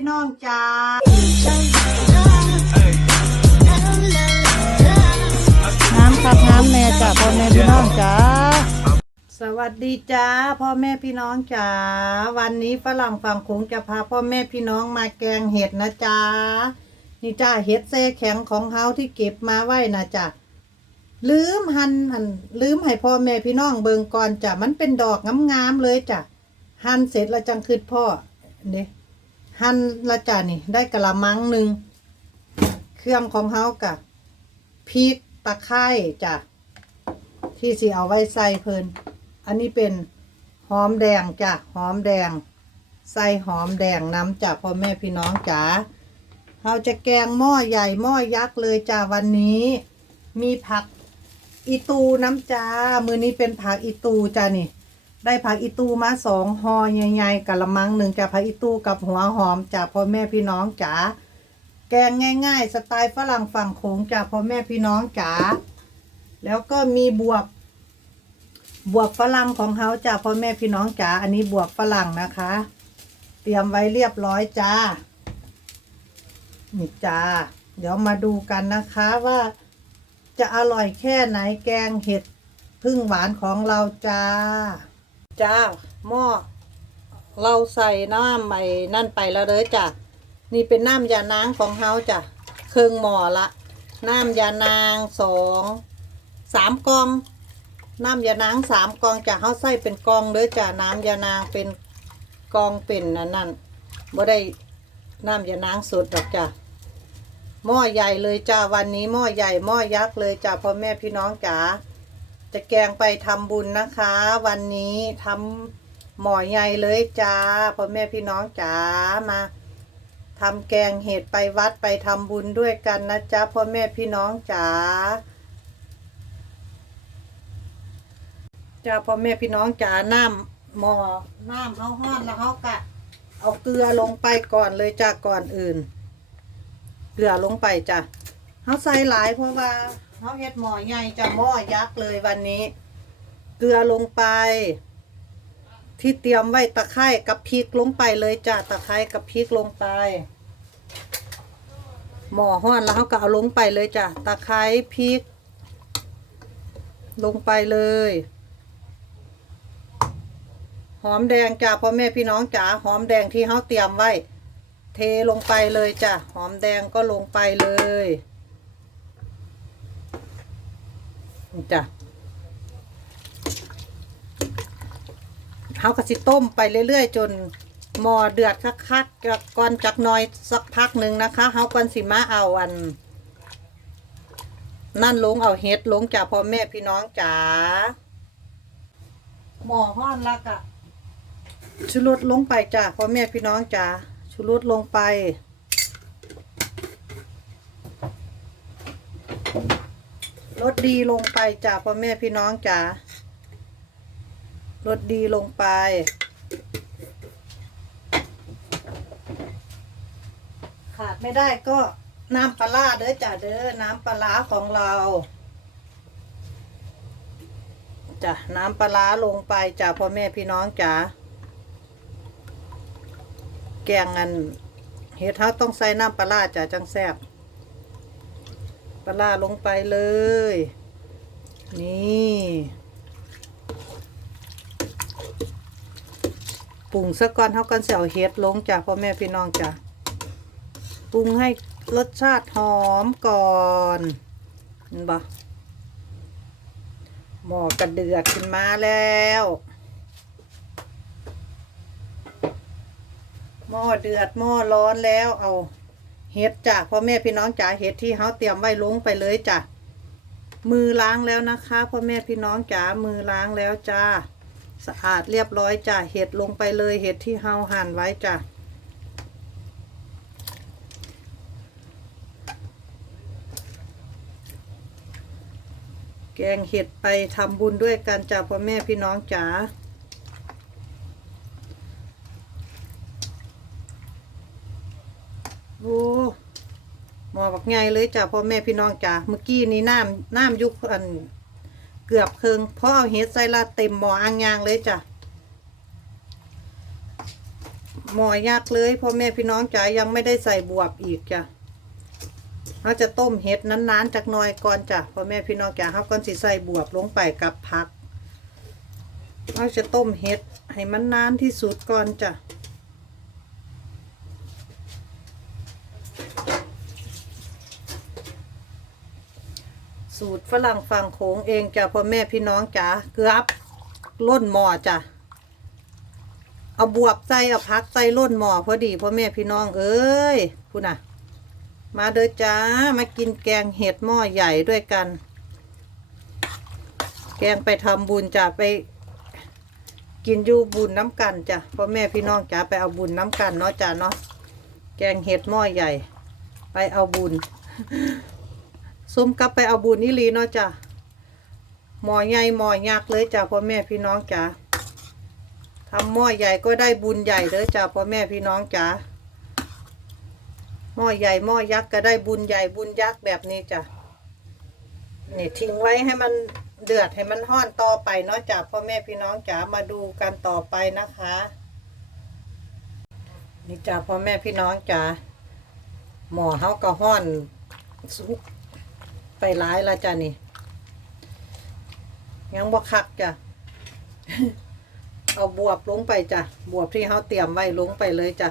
พี่น้องจ้าน้ำครับน้ำแม่จ้าพ่อแม่พี่น้องจ้าสวัสดีจ้าพ่อแม่พี่น้องจ้าวันนี้ฝรั่งฝั่งโขงจะพาพ่อแม่พี่น้องมาแกงเห็ดนะจ้านี่จ้าเห็ดแซ่แข็งของเฮาที่เก็บมาไว้นะจ้าลืมหันหันลืมให้พ่อแม่พี่น้องเบิงก่อนจ้ะมันเป็นดอกงามๆเลยจ้ะหั่นเสร็จแล้วจังคืดพ่อเนี่ หั่นละจ้ะนี่ ได้กะละมังหนึ่งเครื่องของเฮากะพริกตะไคร้จ้ะที่สิเอาไว้ใส่เพลินอันนี้เป็นหอมแดงจ้ะหอมแดง ใส่หอมแดงน้ำจ้ะพ่อแม่พี่น้องจ๋าเราจะแกงหม้อใหญ่หม้อยักษ์เลยจ้ะวันนี้ มีผักอีตูน้ำจ้ามือนี้เป็นผักอีตูจ้านี่ ได้ผักอีตูมาสองห่อใหญ่ๆกะละมังหนึ่งจ้าผักอีตูกับหัวหอมจ้าพ่อแม่พี่น้องจ๋าแกงง่าย ๆ สไตล์ฝรั่งฝั่งโขงจ้าพ่อแม่พี่น้องจ๋าแล้วก็มีบวบบวบฝรั่งของเขาจ้าพ่อแม่พี่น้องจ๋าอันนี้บวบฝรั่งนะคะ เตรียมไว้เรียบร้อยจ้านี่จ้าเดี๋ยวมาดูกันนะคะว่าจะอร่อยแค่ไหนแกงเห็ดพึ่งหวานของเราจ้า จ้าหม้อเราใส่น้ำใหม่นั่นไปแล้วเลยจ้ะนี่เป็นน้ำยานางของเฮาจ้ะเครื่องหม้อละน้ำยานางสองสามกอง น้ำยานางสามกองจ้ะเฮาใส่เป็นกองเลยจ้ะน้ำยานางเป็นกองเป็นนั่นนั่นบ่ได้น้ำยานางสดดอกจ้ะหม้อใหญ่เลยจ้าวันนี้หม้อใหญ่หม้อยักษ์เลยจ้าพ่อแม่พี่น้องจ๋า จะแกงไปทำบุญนะคะ วันนี้ทำหมอใหญ่เลยจ้าพ่อแม่พี่น้องจ๋ามาทำแกงเห็ดไปวัดไปทำบุญด้วยกันนะจ๊ะพ่อแม่พี่น้องจ๋าจ้าพ่อแม่พี่น้องจ๋าน้ำหม้อน้ำเขาห้อนแล้วเขากะ เอาเกลือลงไปก่อนเลยจ้าก่อนอื่น เกลือลงไปจ้ะเขาใส่หลายเพราะว่า เขาเฮ็ดหม้อใหญ่จะหม้อยักษ์เลยวันนี้ เกลือลงไป ที่เตรียมไว้ตะไคร้กับพริกลงไปเลยจ้ะตะไคร้กับพริกลงไป หม้อห้อนแล้วเขาก็เอาลงไปเลยจ้ะตะไคร้พริก ลงไปเลยหอมแดงจ้ะพ่อแม่พี่น้องจ๋าหอมแดงที่เขาเตรียมไว้ เทลงไปเลยจ้ะหอมแดงก็ลงไปเลยนี่ จ้ะเขาก็สิต้มไปเรื่อยๆ จนหม้อเดือดคักๆจากก่อนจากหน้อยสักพักหนึ่งนะคะเขาก่อนสิมาเอาอัน นั่นลงเอาเฮ็ดลงจากพ่อแม่พี่น้องจ๋าหม้อห้อนละกะชูรสลงไปจ้ะพ่อแม่พี่น้องจ้าชูรสลงไป รสดีลงไปจ้ะพ่อแม่พี่น้องจ้ารสดีลงไป ขาดไม่ได้ก็น้ำปลาเด้อจ้ะเด้อน้ำปลาของเราจ้ะน้ำปลาลงไปจ้ะพ่อแม่พี่น้องจ้าแกงอันเห็ดเฮาต้องใส่น้ำปลาจ้ะจังแซ่บ ปลาร้าลงไปเลย นี่ปรุงซะก่อนเฮากันเสียวเห็ดลงจ้ะพ่อแม่พี่น้องจ้ะปรุงให้รสชาติหอมก่อนเห็นบ่หม้อกระเดือดขึ้นมาแล้วหม้อเดือดหม้อร้อนแล้วเอา เห็ดจ้ะพ่อแม่พี่น้องจ๋าเห็ดที่เขาเตรียมไว้ลงไปเลยจ้ะมือล้างแล้วนะคะพ่อแม่พี่น้องจ๋ามือล้างแล้วจ้าสะอาดเรียบร้อยจ้ะเห็ดลงไปเลยเห็ดที่เฮาหั่นไว้จ้ะแกงเห็ดไปทำบุญด้วยกันจ้ะพ่อแม่พี่น้องจ๋า โอ้หม อบักไงเลยจ้ะพ่อแม่พี่น้องจ้ะเมื่อกี้นี้น้ำน้ำยุคอันเกือบเคืองเพ่อเอาเฮ็ดใส่ละเต็มหมออ่างยางเลยจ้ะหมอยักเลยพ่อแม่พี่น้องจ๋ายังไม่ได้ใส่บวบอีกจ้ะเราจะต้มเห็ดนานๆจากน้อยก่อนจ้ะพ่อแม่พี่น้องจ๋าครับก่อนสิใส่บวบลงไปกับผักเราจะต้มเห็ดให้มันนานที่สุดก่อนจ้ะ สูตรฝรั่งฝั่งโขงเองจ้ะพ่อแม่พี่น้องจ๋าเกือบล้นหม้อจ้ะเอาบวบใส่เอาพักใส่ล้นหม้อพอดีพ่อแม่พี่น้องเอ้ยพูดน่ะมาเด้อจ้ามากินแกงเห็ดหม้อใหญ่ด้วยกัน แกงไปทำบุญจ้ะไป กินอยู่บุญน้ำกันจ้ะพ่อแม่พี่น้องจ้าไปเอาบุญน้ำกันเนาะจ้ะเนาะแกงเห็ดหม้อใหญ่ ไปเอาบุญ ซุ้มกลับไปเอาบุญนี่ลีเนาะจ้ะหม้อใหญ่หม้อยักษ์เลยจ้ะพ่อแม่พี่น้องจ้าทำหม้อใหญ่ก็ได้บุญใหญ่เด้อจ้าพ่อแม่พี่น้องจ๋าหม้อใหญ่หม้อยักษ์ก็ได้บุญใหญ่บุญยักษ์แบบนี้จ้ะนี่ทิ้งไว้ให้มันเดือดให้มันห้อนต่อไปเนาะจ้าพ่อแม่พี่น้องจ๋ามาดูกันต่อไปนะคะ นี่จ้าพ่อแม่พี่น้องจ๋าหม้อเฮาก็ห้อนสุก ไปหลายละจ้ะนี่ยังบ่คักจ้ะ เอาบวบลงไปจ้ะ บวบที่เขาเตรียมไว้ลงไปเลยจ้ะ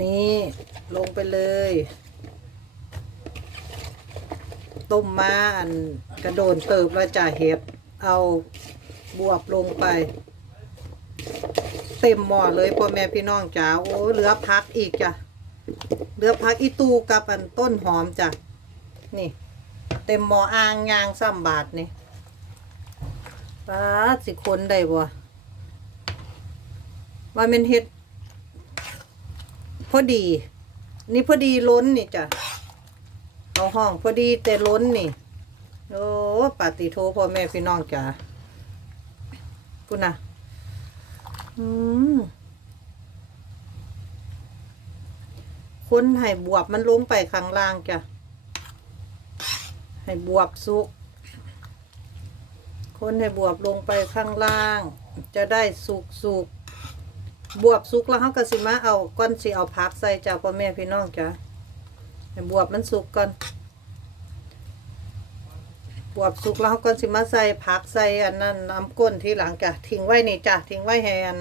นี่ลงไปเลย ต้มมาอันกระโดนเติบแล้วจ้ะเห็ด เอาบวบลงไป เต็มหม้อเลยพ่อแม่พี่น้องจ๋าโอ้เหลือพักอีกจ้ะเหลือพักอีตูกับอันต้นหอมจ้ะ นี่ เต็มหมออ่างยางซ้ำบาทนี่ป้าสิคนได้บ่ว่าเป็นเฮ็ดพอดี นี่พอดีล้นนี่จ้ะเอาห้องพอดีแต่ล้นนี่โอ้ปาติโทพ่อแม่พี่น้องจ้ะกูนะอืมคนให้บวบมันลงไปข้างล่างจ้ะ ให้บวบสุก คนให้บวบลงไปข้างล่าง จะได้สุกสุกบวบสุกแล้วเขาก็สิมาเอาก้อนสิเอาพักใส่จ้าพ่อแม่พี่น้องจ้ะให้บวบมันสุกก่อน บวบสุกแล้วเขาก็สิมาใส่ผักใส่อันนั้นน้ำก้นที่หลังจ้ะทิ้งไว้นี่จ้ะทิ้งไว้ให้อัน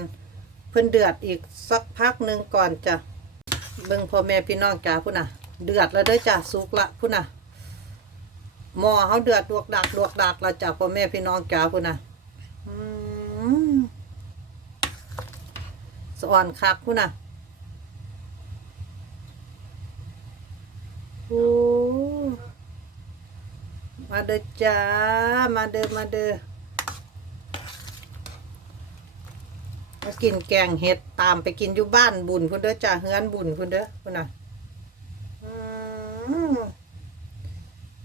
เพิ่นเดือดอีกสักพักหนึ่งก่อนจ้ะเบิ่งพ่อแม่พี่น้องจ้ะพุ่นน่ะ เดือดแล้วเด้อจ้ะสุกละพุ่นน่ะ หม้อเขาเดือดลวกดักลวกดักเราจากพ่อแม่พี่น้องจ๋าพุ่นนะอืมสอนคักพุ่นนะโอ้มาเด้อจ้า มาเด้อมาเด้อมากินแกงเห็ดตามไปกินอยู่บ้านบุญพุ่นเด้อจ้าเฮือนบุญพุ่นเด้อพุ่นนะอืม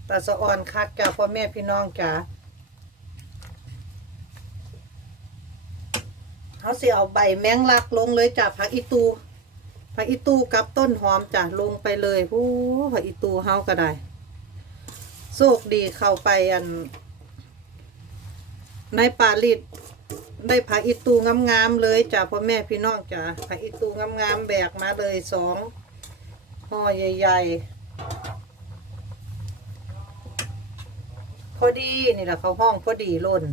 ตาสะอ่อนคักจ้าพ่อแม่พี่น้องจ้าเขาสิเอาใบแมงลักลงเลยจ้าผักอีตูผักอีตูกับต้นหอมจ้าลงไปเลยผู้ผักอีตูเฮาก็ได้โชคดีเข้าไปอัน ในป่าลิดได้ผักอีตูงามๆเลยจ้าพ่อแม่พี่น้องจ้าผักอีตูงามๆแบกมาเลยสองห่อใหญ่ ๆ พอดีนี่แหละเขาห้องพอดีล่น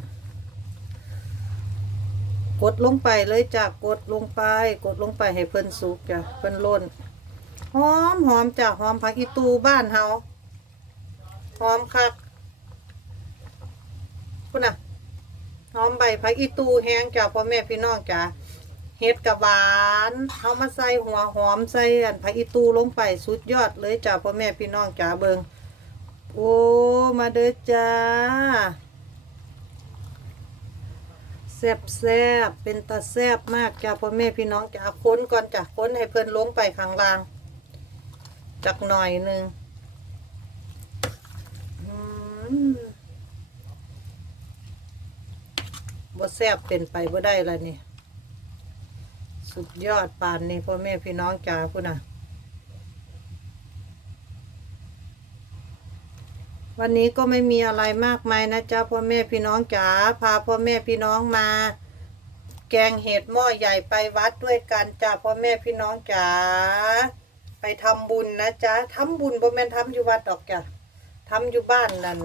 กดลงไปเลยจ้ะกดลงไป กดลงไปให้เพิ่นสุกจ้ะเพิ่นล่นหอมหอมจ้ะหอมผักอีตูบ้านเฮาหอมคักคุณน่ะหอมใบผักอีตูแห้งจ้ะพ่อแม่พี่น้องจ้ะเห็ดกับหวานเอามาใส่หัวหอมใส่อันผักอีตูลงไปสุดยอดเลยจ้ะพ่อแม่พี่น้องจ้ะเบิง โอ้ มาเด้อจ้าแซบแซบเป็นตาแซบมากจ้าพ่อแม่พี่น้องจ้าค้นก่อนจ้ะค้นให้เพื่อนลงไปข้างล่าง จักหน่อยหนึ่งอืมบ่แซบเป็นไปบ่ได้ละนี่ สุดยอดปานนี่พ่อแม่พี่น้องจ้าพุ่นน่ะ วันนี้ก็ไม่มีอะไรมากมายนะจ๊ะพ่อแม่พี่น้องจ๋าพาพ่อแม่พี่น้องมา แกงเห็ดหม้อใหญ่ไปวัดด้วยกันจ้าพ่อแม่พี่น้องจ๋าไปทำบุญนะจ๊ะทำบุญบ่แม่นทำอยู่วัดดอกจ้ะทำอยู่บ้านนั่น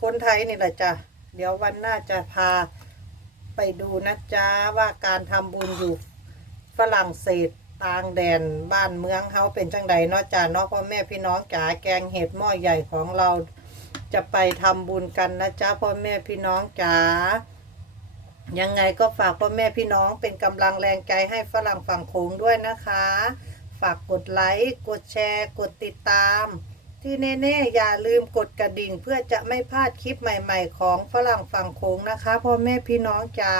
คนไทยนี่แหละจ้ะเดี๋ยววันหน้าจะพาไปดูนะจ๊ะว่าการทำบุญอยู่ฝรั่งเศส ต่างแดนบ้านเมืองเฮาเป็นจังใดเนาะจ้ะเนาะพ่อแม่พี่น้องจ๋าแกงเห็ดหม้อใหญ่ของเรา จะไปทำบุญกันนะจ๊ะพ่อแม่พี่น้องจ๋ายังไงก็ฝากพ่อแม่พี่น้องเป็นกำลังแรงใจให้ฝรั่งฝั่งโขงด้วยนะคะ ฝากกดไลค์กดแชร์ กดติดตาม ที่แน่ๆอย่าลืมกดกระดิ่งเพื่อจะไม่พลาดคลิปใหม่ ๆ ของฝรั่งฝั่งโขงนะคะพ่อแม่พี่น้องจ๋า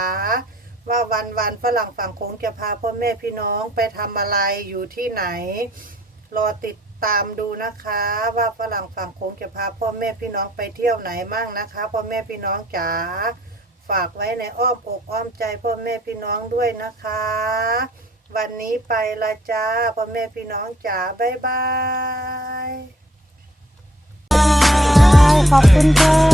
ว่าวันวันฝรั่งฝั่งโขงจะพาพ่อแม่พี่น้องไปทำอะไรอยู่ที่ไหน รอติดตามดูนะคะ ว่าฝรั่งฝั่งโขงจะพาพ่อแม่พี่น้องไปเที่ยวไหนมั่งนะคะพ่อแม่พี่น้องจ๋าฝากไว้ในอ้อมอกอ้อมใจพ่อแม่พี่น้องด้วยนะคะ วันนี้ไปละจ้าพ่อแม่พี่น้องจ๋าบ๊ายบายขอบคุณค่ะ